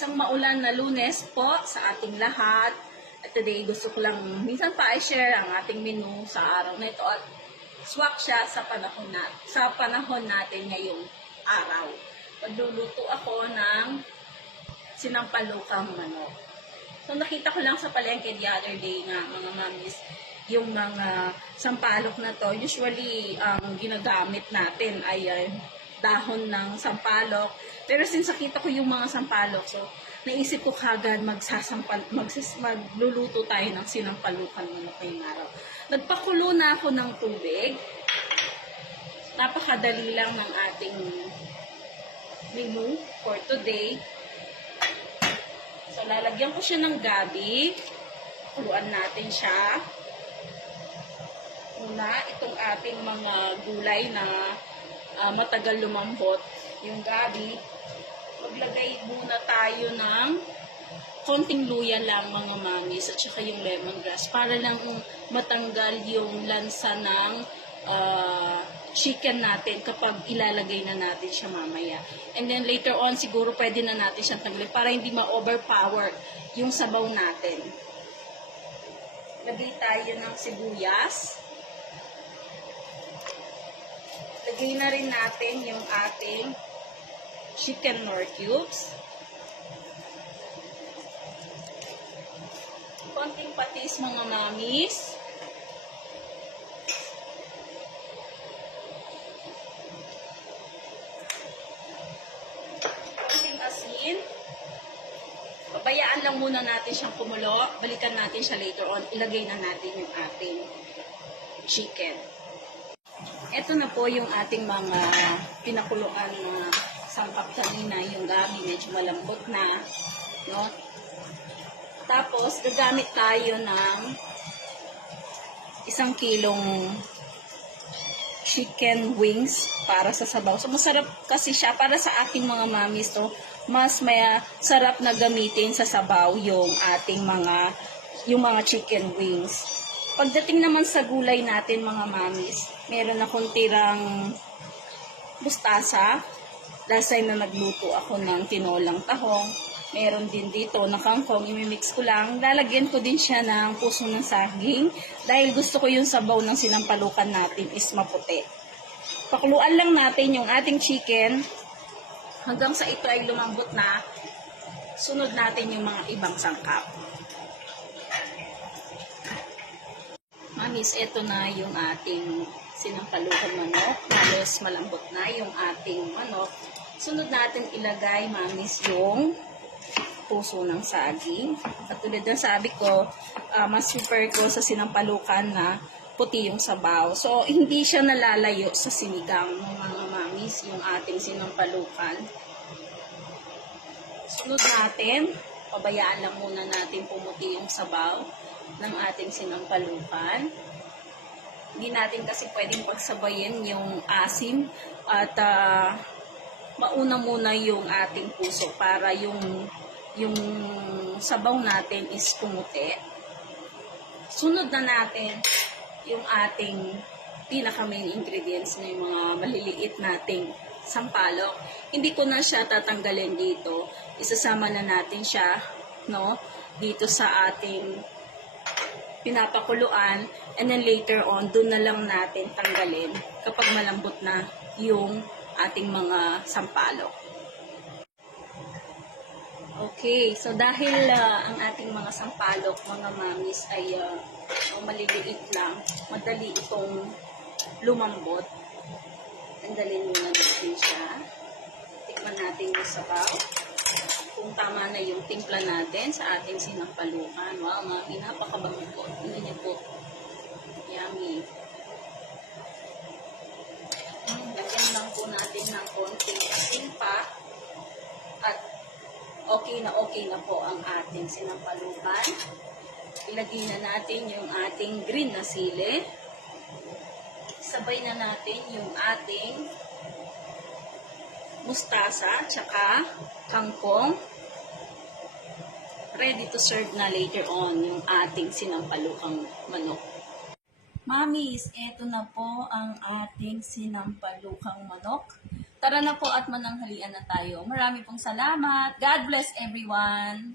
Isang maulan na Lunes po sa ating lahat. At today gusto ko lang minsan pa i-share ang ating menu sa araw na ito at swak siya sa panahon natin ngayong araw. Magluluto ako ng sinampalukang manok. So nakita ko lang sa palengke the other day nga mga mamis, yung mga sampalok na to, usually ang ginagamit natin ay dahon ng sampalok. Pero since nakita ko yung mga sampalok, so naisip ko kagad magluluto tayo ng sinampalukan manok ngayong araw. Nagpakulo na ako ng tubig. Napakadali lang ng ating menu for today. So lalagyan ko siya ng gabi. Kuluan natin siya. Una, itong ating mga gulay na matagal lumambot, yung gabi. Maglagay muna tayo ng konting luya lang mga mamis at saka yung lemongrass para lang matanggal yung lansa ng chicken natin kapag ilalagay na natin siya mamaya. And then later on siguro pwede na natin siyang tanggalin para hindi ma-overpower yung sabaw natin. Lagay tayo ng sibuyas. Lagay na rin natin yung ating chicken nor cubes. Konting patis mga mamis. Konting asin. Pabayaan lang muna natin siyang kumulo. Balikan natin siya later on. Ilagay na natin yung ating chicken. Ito na po yung ating mga pinakuluan na sangkap kanina, yung gabi medyo malambot na, no? Tapos gagamit tayo ng 1 kilong chicken wings para sa sabaw. So masarap kasi siya para sa aking mga mamis to. Mas may sarap na gamitin sa sabaw yung ating mga chicken wings. Pagdating naman sa gulay natin mga mamis, meron akong tirang mustasa. Last time na nagluto ako ng tinolang tahong, meron din dito na kangkong, imimix ko lang. Lalagyan ko din siya ng puso ng saging dahil gusto ko yung sabaw ng sinampalukan natin is maputi. Pakuluan lang natin yung ating chicken hanggang sa ito ay lumambot na. Sunod natin yung mga ibang sangkap. Mamis, ito na yung ating sinampalukan manok. Halos malambot na yung ating manok. Sunod natin ilagay, mamis, yung puso ng saging. Katulad ng sabi ko, mas prefer ko sa sinampalukan na puti yung sabaw. So, hindi siya nalalayo sa sinigang ng mga mamis, yung ating sinampalukan. Sunod natin, pabayaan lang muna natin pumuti yung sabaw ng ating sinampalukan. Hindi natin kasi pwedeng pagsabayin yung asim at mauna muna yung ating puso para yung sabaw natin is pumuti. Sunod na natin yung ating pinaka main ingredients na yung mga maliliit nating sampalok. Hindi ko na siya tatanggalin dito. Isasama na natin siya, no, dito sa ating pinapakuluan, and then later on doon na lang natin tanggalin kapag malambot na yung ating mga sampalok. Okay, so dahil ang ating mga sampalok, mga mamis, ay maliliit lang, madali itong lumambot. Tanggalin muna natin siya. Tikman natin yung sabaw. Kung tama na yung timpla natin sa ating sinampalukan. Wow, mami, napakabango po. Tingnan niyo po. Yummy. Lagyan lang po natin ng konting asin pa. At okay na po ang ating sinampalukan. Ilagay na natin yung ating green na sili. Sabay na natin yung ating mustasa, tsaka kangkong. Ready to serve na later on yung ating sinampalukang manok. Mamis, eto na po ang ating sinampalukang manok. Tara na po at mananghalian na tayo. Marami pong salamat. God bless everyone.